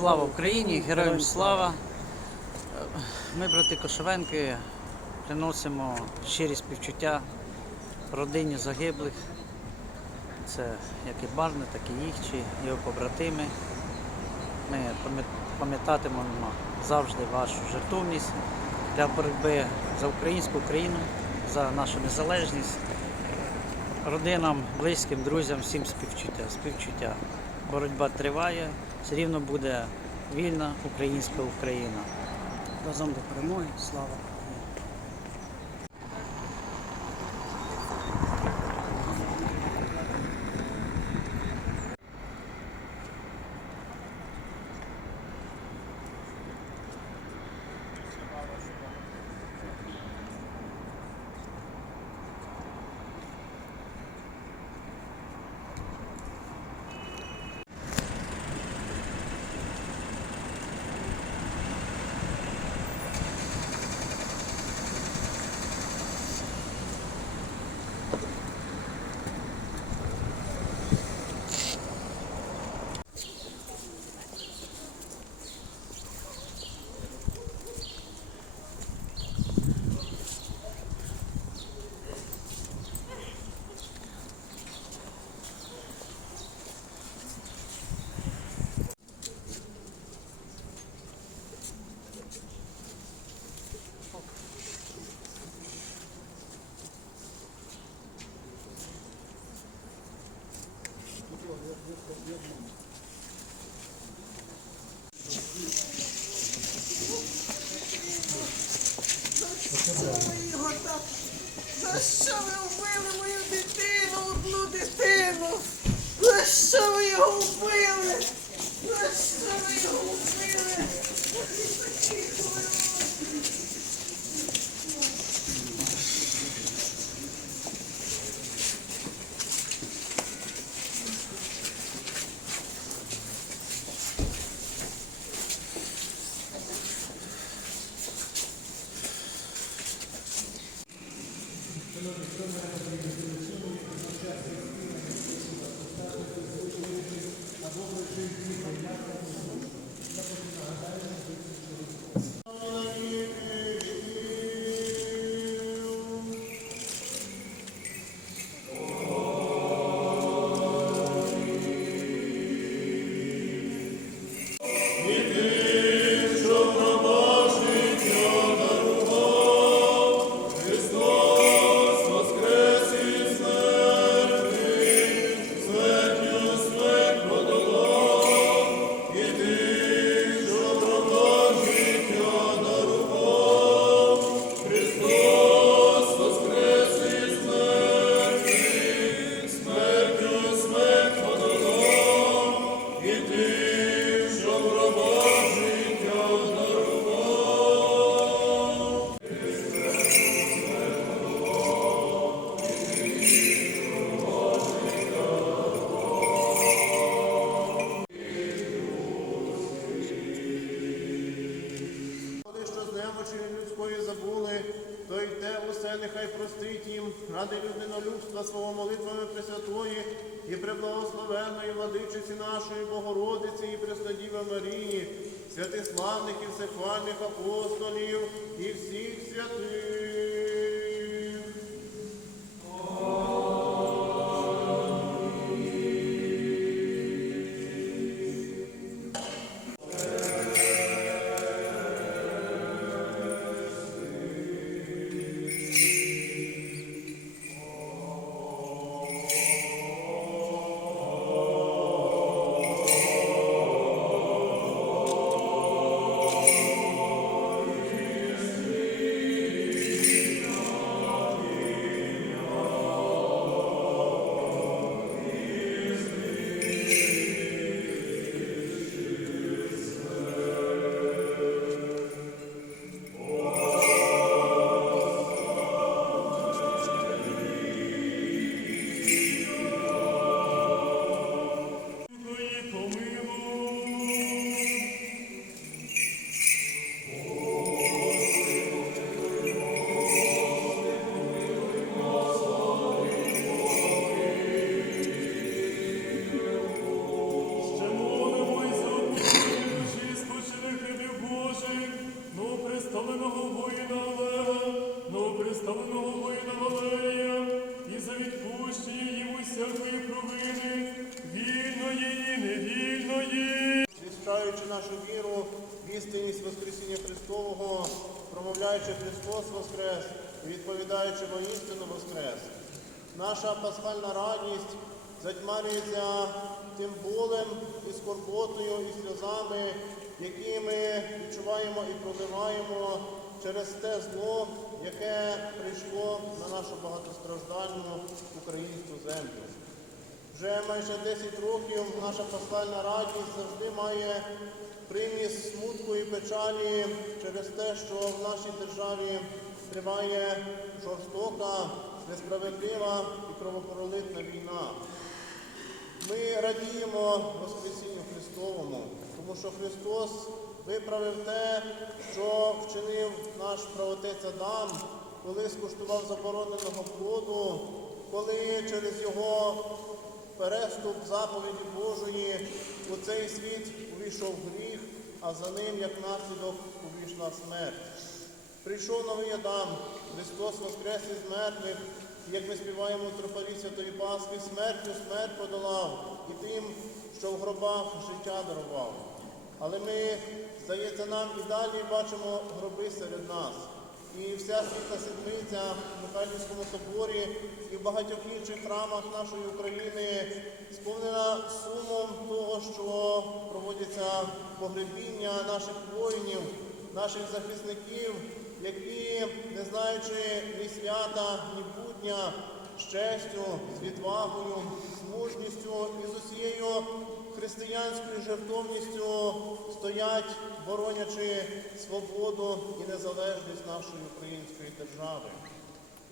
Слава Україні! Героям слава! Ми, брати Кошевенки, приносимо щирі співчуття родині загиблих. Це як і Барни, так і їхчі, його побратими. Ми пам'ятатимемо завжди вашу жертовність для боротьби за українську Україну, за нашу незалежність. Родинам, близьким, друзям, всім співчуття, співчуття. Боротьба триває, все рівно буде вільна українська Україна. Разом до перемоги. Слава те нехай простить їм ради людинолюбства свого молитвами Пресвятої і преблагословенної владичиці нашої Богородиці і Преснодіви Марії, святиславних і всехвальних апостолів і всіх святих. Наша пасхальна радість затьмарюється тим болем і скорботою, і сльозами, які ми відчуваємо і проливаємо через те зло, яке прийшло на нашу багатостраждальну українську землю. Вже майже 10 років наша пасхальна радість завжди має приміс смутку і печалі через те, що в нашій державі триває жорстока, несправедлива кровопролитна війна. Ми радіємо Воскресінню Христовому, тому що Христос виправив те, що вчинив наш правотець Адам, коли скуштував забороненого плоду, коли через його переступ заповіді Божої у цей світ увійшов гріх, а за ним, як наслідок, увійшла смерть. Прийшов новий Адам, Христос воскрес із мертвих, як ми співаємо у тропарі Святої Пасхи, смертю смерть подолав і тим, що в гробах життя дарував. Але ми, здається, нам і далі бачимо гроби серед нас. І вся світла седмиця в Михайлівському соборі і в багатьох інших храмах нашої України сповнена сумом того, що проводяться погребіння наших воїнів, наших захисників, які, не знаючи ні свята, ні будня, з честю, з відвагою, з мужністю і з усією християнською жертовністю стоять, боронячи свободу і незалежність нашої української держави.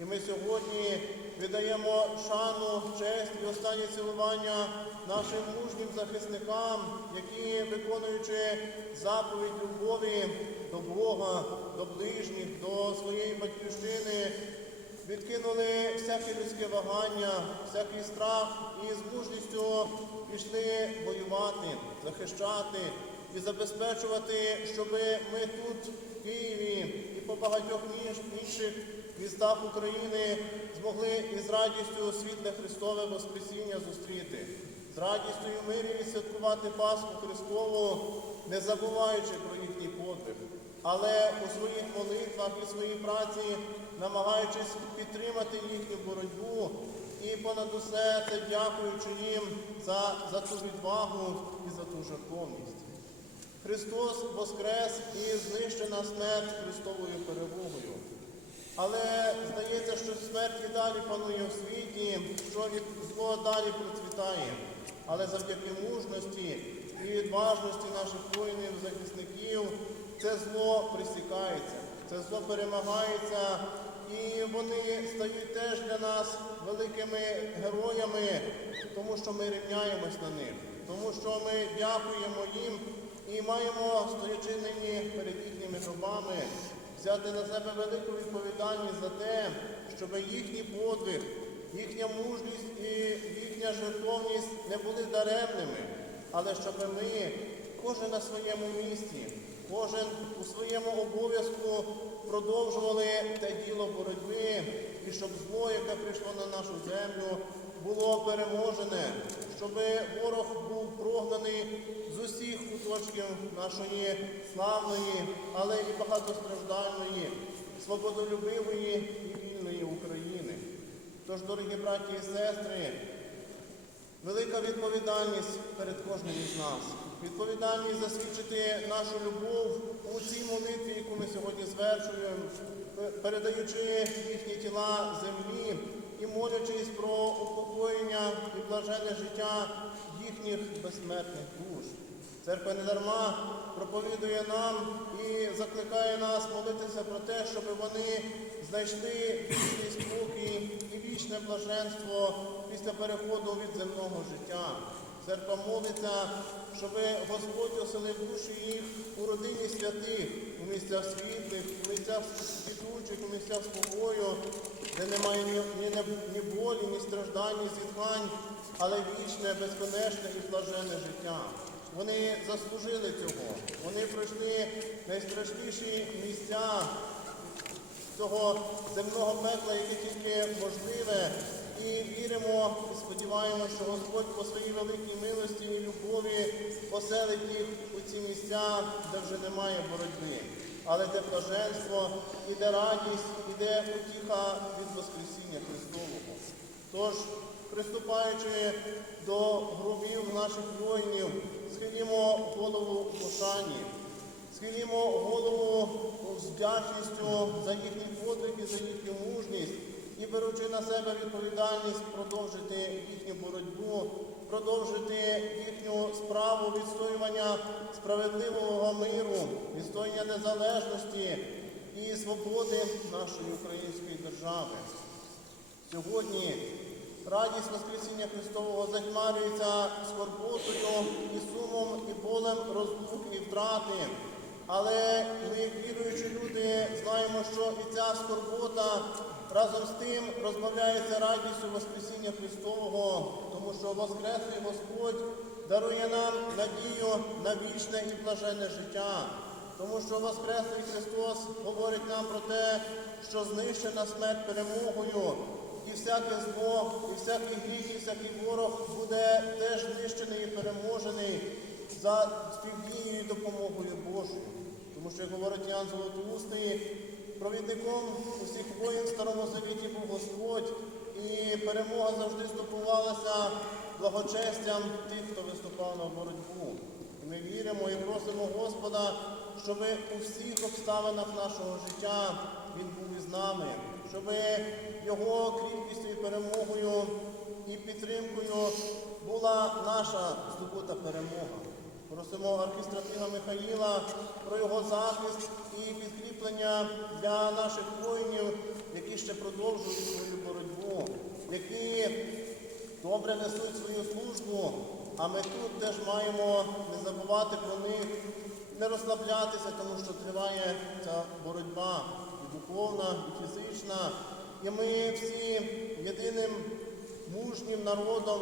І ми сьогодні віддаємо шану, честь і останнє цілування нашим мужнім захисникам, які, виконуючи заповідь любові до Бога, до ближніх, до своєї батьківщини, відкинули всяке людське вагання, всякий страх і з мужністю пішли воювати, захищати і забезпечувати, щоб ми тут, в Києві і по багатьох інших містах України змогли із радістю світле Христове Воскресіння зустріти, з радістю і мирі відсвяткувати Пасху Христову, не забуваючи про їхній але у своїх молитвах і своїй праці намагаючись підтримати їхню боротьбу і понад усе це дякуючи їм за, за ту відвагу і за ту жертовність. Христос воскрес і знищена смерть Христовою перемогою. Але здається, що смерть і далі панує в світі, що від зло далі процвітає. Але завдяки мужності і відважності наших воїнів, захисників, це зло присікається, це зло перемагається, і вони стають теж для нас великими героями, тому що ми рівняємось на них, тому що ми дякуємо їм і маємо, стоячи нині перед їхніми гробами, взяти на себе велику відповідальність за те, щоб їхній подвиг, їхня мужність і їхня жертовність не були даремними, але щоб ми, кожен на своєму місці, кожен у своєму обов'язку продовжували те діло боротьби, і щоб зло, яке прийшло на нашу землю, було переможене, щоб ворог був прогнаний з усіх куточків нашої славної, але і багатостраждальної, свободолюбивої і вільної України. Тож, дорогі браті і сестри, велика відповідальність перед кожним із нас. Відповідальність засвідчити нашу любов у цій молитві, яку ми сьогодні звершуємо, передаючи їхні тіла землі і молячись про упокоєння і блаженне життя їхніх безсмертних душ. Церква недарма проповідує нам і закликає нас молитися про те, щоб вони знайшли вічний спокій вічне блаженство після переходу від земного життя. Церква молиться, щоб Господь оселив душі їх у родині святих, у місцях світлих, у місцях світучих, у місцях спокою, де немає ні, ні, ні болі, ні страждань, ні зітхань, але вічне, безконечне і блаженне життя. Вони заслужили цього. Вони пройшли найстрашніші місця цього земного пекла, яке тільки можливе, І віримо і сподіваємося, що Господь по своїй великій милості і любові поселить їх у ці місця, де вже немає боротьби, але де блаженство, іде радість, іде утіха від Воскресіння Христового. Тож, приступаючи до гробів наших воїнів, схилімо голову у пошані, схилімо голову з вдячністю за їхній подвиг і за їхню мужність і беручи на себе відповідальність продовжити їхню боротьбу, продовжити їхню справу відстоювання справедливого миру, відстоювання незалежності і свободи нашої української держави. Сьогодні радість Воскресіння Христового затьмарюється скорботою і сумом, і болем розлук і втрати. Але ми, віруючі люди, знаємо, що і ця скорбота разом з тим розбавляється радістю Воскресіння Христового, тому що Воскреслий Господь дарує нам надію на вічне і блаженне життя. Тому що Воскреслий Христос говорить нам про те, що знищена смерть перемогою, і всяке зло, і всякий гріх, і всякий ворог буде теж знищений і переможений за співдією і допомогою Божою. Тому що, як говорить Ян Золотоустий, провідником усіх воїн в Старому Завіті був Господь, і перемога завжди здобувалася благочестям тих, хто виступав на боротьбу. І ми віримо і просимо Господа, щоб у всіх обставинах нашого життя Він був із нами, щоб Його кріпкістю і перемогою і підтримкою була наша здобута перемога. Просимо архістратига Михаїла про його захист і підкріплення для наших воїнів, які ще продовжують свою боротьбу, які добре несуть свою службу, а ми тут теж маємо не забувати про них, не розслаблятися, тому що триває ця боротьба і духовна, і фізична. І ми всі єдиним мужнім народом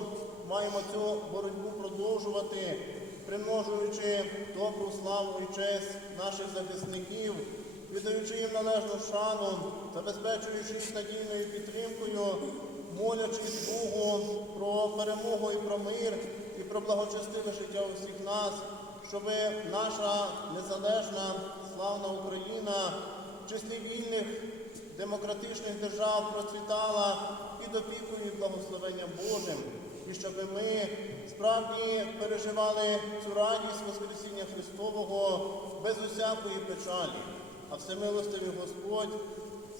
маємо цю боротьбу продовжувати, примножуючи добру славу і честь наших захисників, віддаючи їм належну шану, забезпечуючи їх надійною підтримкою, молячись Богу про перемогу і про мир, і про благочестиве життя усіх нас, щоб наша незалежна, славна Україна в числі вільних демократичних держав процвітала під опікою і благословенням Божим, і щоб ми справді переживали цю радість Воскресіння Христового без усякої печалі. А всемилостивий Господь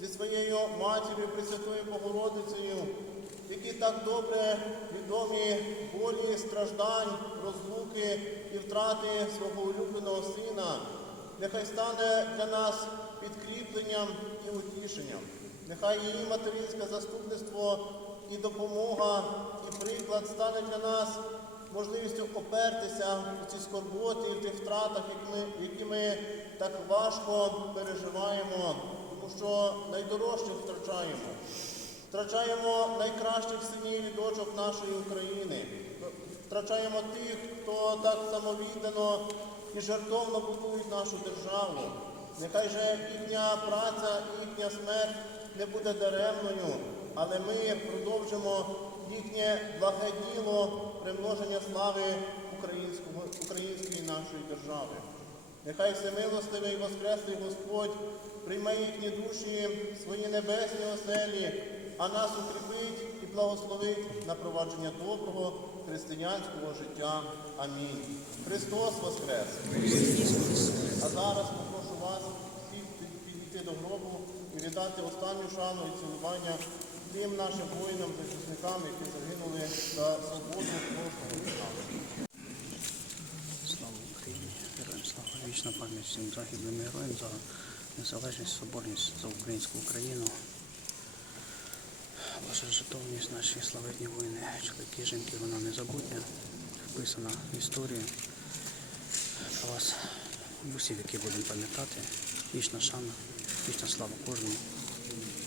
зі своєю матір'ю Пресвятою Богородицею, які так добре відомі болі, страждань, розлуки і втрати свого улюбленого сина, нехай стане для нас підкріпленням і утішенням. Нехай її материнське заступництво і допомога, і приклад стане для нас можливістю опертися у цій скорботі, в тих втратах, які ми, які ми так важко переживаємо, тому що найдорожчих втрачаємо. Втрачаємо найкращих синів і дочок нашої України. Втрачаємо тих, хто так самовіддано і жертовно будують нашу державу. Нехай же їхня праця і їхня смерть не буде даремною, але ми продовжимо їхнє благе діло примноження слави української нашої держави. Нехай всемилостивий Воскреслий Господь прийме їхні душі, свої небесні оселі, а нас укріпить і благословить на провадження доброго християнського життя. Амінь. Христос Воскрес! А зараз попрошу вас всіх підійти до гробу і віддати останню шану і цілування тим нашим воїнам, захисникам, які загинули за свободу кожного. Слава Україні! Героям слава! Вічна пам'ять всім загиблим героям за незалежність, соборність за українську Україну. Ваша жертовність, наші славетні воїни, чоловіки, жінки, вона не забутня, вписана в історію. Про вас усі віки будемо пам'ятати. Вічна шана, вічна слава кожному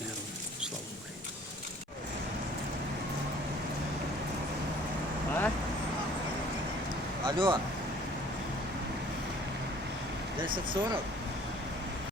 герою. Слава Україні! Алло. 10.40?